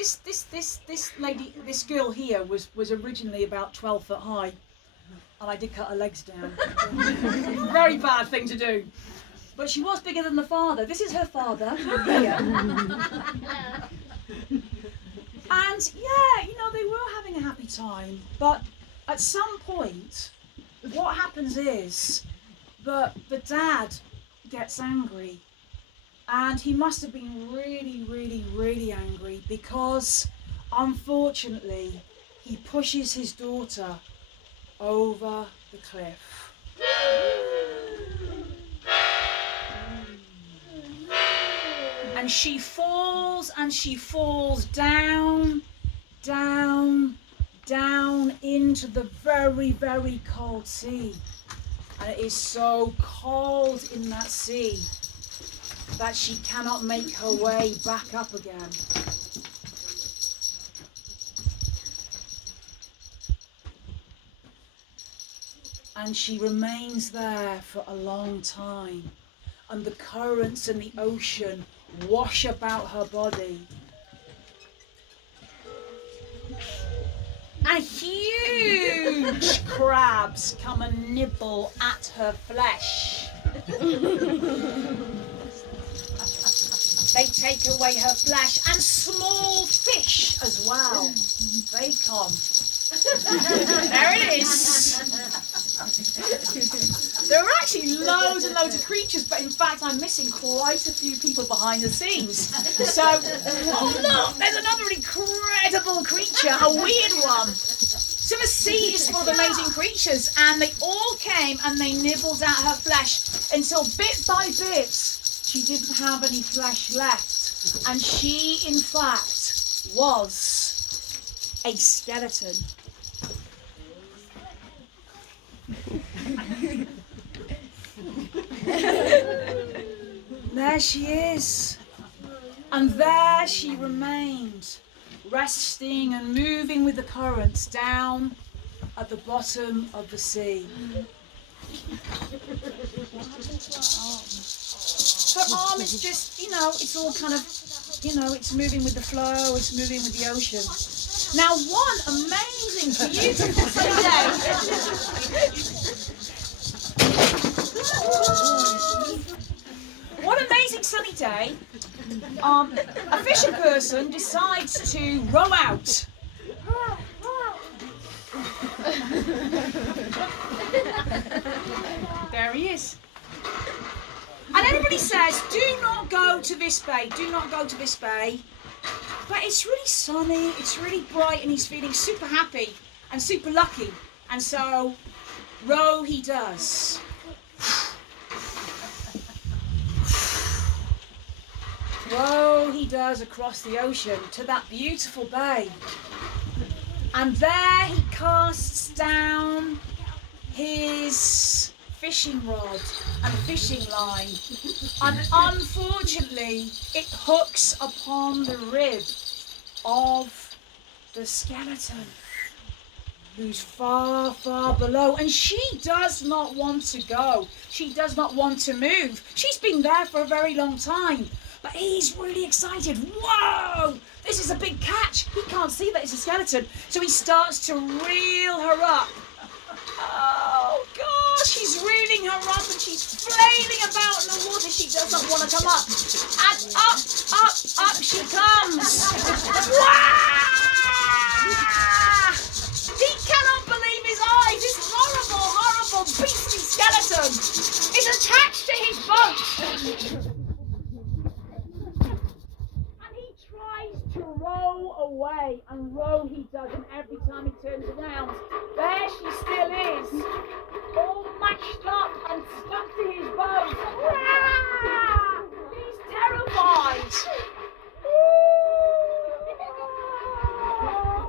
this girl here was originally about 12 foot high, and I did cut her legs down. Very bad thing to do. But she was bigger than the father. This is her father here. And yeah, you know, they were having a happy time, but at some point, what happens is that the dad gets angry, and he must have been really, really, really angry because, unfortunately, he pushes his daughter over the cliff. And she falls down, down, down into the very, very cold sea. And it is so cold in that sea that she cannot make her way back up again. And she remains there for a long time, and the currents and the ocean wash about her body. And huge crabs come and nibble at her flesh. They take away her flesh, and small fish as well. They come. There it is. There are actually loads and loads of creatures, but in fact I'm missing quite a few people behind the scenes. So, oh look, there's another incredible creature, a weird one. So the sea is full of amazing creatures, and they all came and they nibbled at her flesh until bit by bit she didn't have any flesh left. And she, in fact, was a skeleton. There she is, and there she remained, resting and moving with the currents down at the bottom of the sea. Her arm is just, you know, it's all kind of, you know, it's moving with the flow, it's moving with the ocean. Now, one amazing, beautiful sunny day, a fishing person decides to row out. There he is. And everybody says, do not go to this bay, do not go to this bay. But it's really sunny, it's really bright, and he's feeling super happy and super lucky. And so, row he does. Row he does across the ocean to that beautiful bay. And there he casts down his fishing rod and fishing line. And unfortunately, it hooks upon the rib of the skeleton, who's far, far below. And she does not want to go. She does not want to move. She's been there for a very long time. But he's really excited. Whoa! This is a big catch. He can't see that it's a skeleton. So he starts to reel her up. Oh, gosh. He's reeling her up and she's flailing about in the water. She does not want to come up. And up she comes. Wow! He cannot believe his eyes. This horrible, horrible, beastly skeleton is attached to his boat. To row away, and row he does, and every time he turns around, there she still is, all mashed up and stuck to his boat. Ah! He's terrified.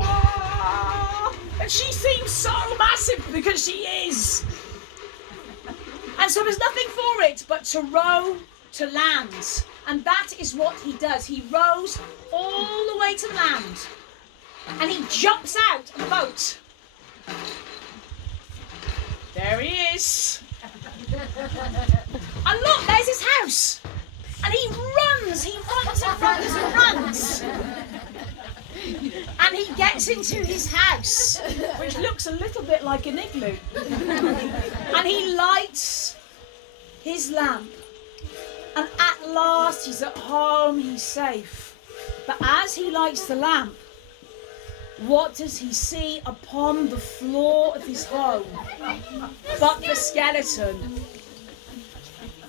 Ah! And she seems so massive because she is. And so there's nothing for it but to row to land. And that is what he does. He rows all the way to land. And he jumps out of the boat. There he is. And look, there's his house. And he runs and runs. gets into his house, which looks a little bit like an igloo, and he lights his lamp. And at last he's at home, he's safe. But as he lights the lamp, what does he see upon the floor of his home but the skeleton?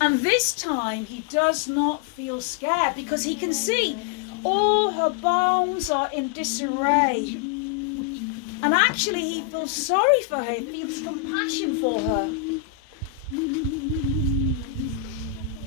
And this time he does not feel scared because he can see all her bones are in disarray. And actually he feels sorry for her, he feels compassion for her.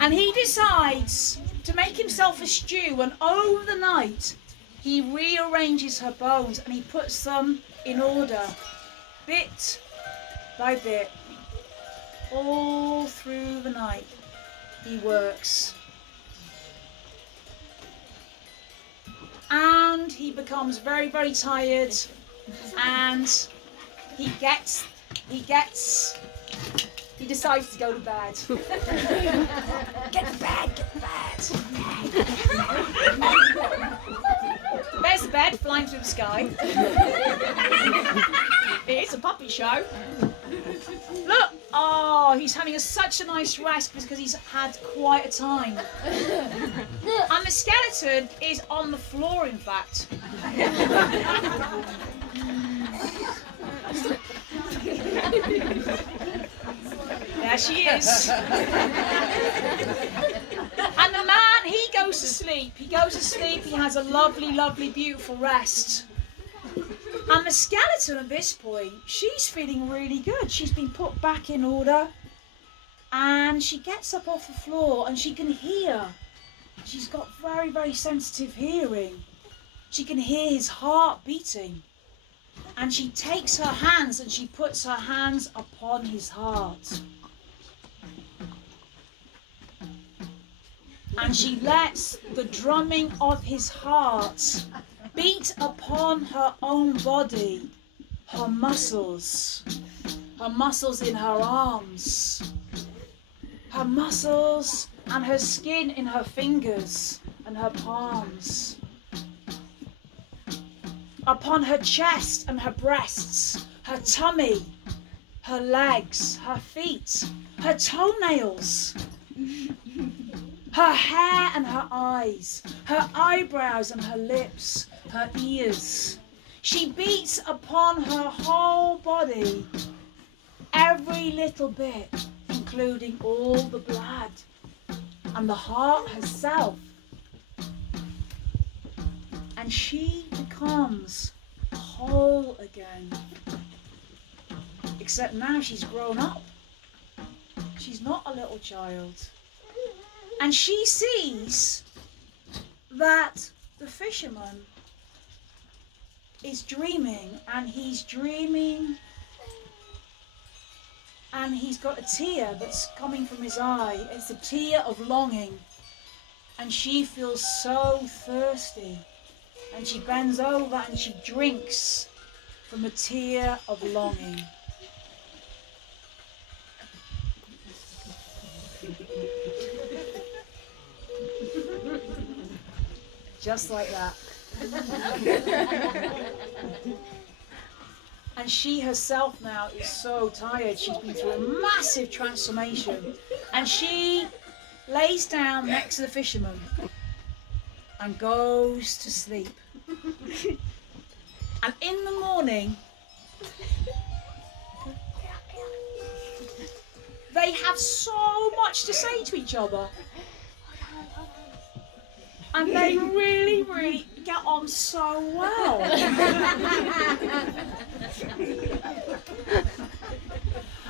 And he decides to make himself a stew, and over the night he rearranges her bones and he puts them in order, bit by bit. All through the night he works. And he becomes very, very tired, and he decides to go to bed. Get to bed, get to bed. There's the bed flying through the sky. It's a puppy show. Look, oh, he's having such a nice rest because he's had quite a time. And the skeleton is on the floor, in fact. There she is. And the man, he goes to sleep. He goes to sleep, he has a lovely, lovely, beautiful rest. And the skeleton at this point, she's feeling really good. She's been put back in order. And she gets up off the floor and she can hear. She's got very, very sensitive hearing. She can hear his heart beating. And she takes her hands and she puts her hands upon his heart. And she lets the drumming of his heart beat upon her own body, her muscles in her arms, her muscles and her skin in her fingers and her palms, upon her chest and her breasts, her tummy, her legs, her feet, her toenails, her hair and her eyes, her eyebrows and her lips, her ears. She beats upon her whole body, every little bit, including all the blood and the heart herself. And she becomes whole again. Except now she's grown up. She's not a little child. And she sees that the fisherman is dreaming, and he's dreaming, and he's got a tear that's coming from his eye. It's a tear of longing, and she feels so thirsty, and she bends over and she drinks from a tear of longing. Just like that. And she herself now is so tired. She's been through a massive transformation. And she lays down next to the fisherman and goes to sleep. And in the morning, they have so much to say to each other. And they really, really get on so well.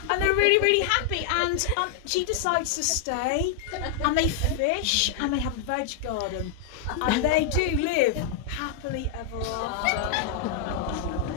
And they're really, really happy. And she decides to stay. And they fish. And they have a veg garden. And they do live happily ever after.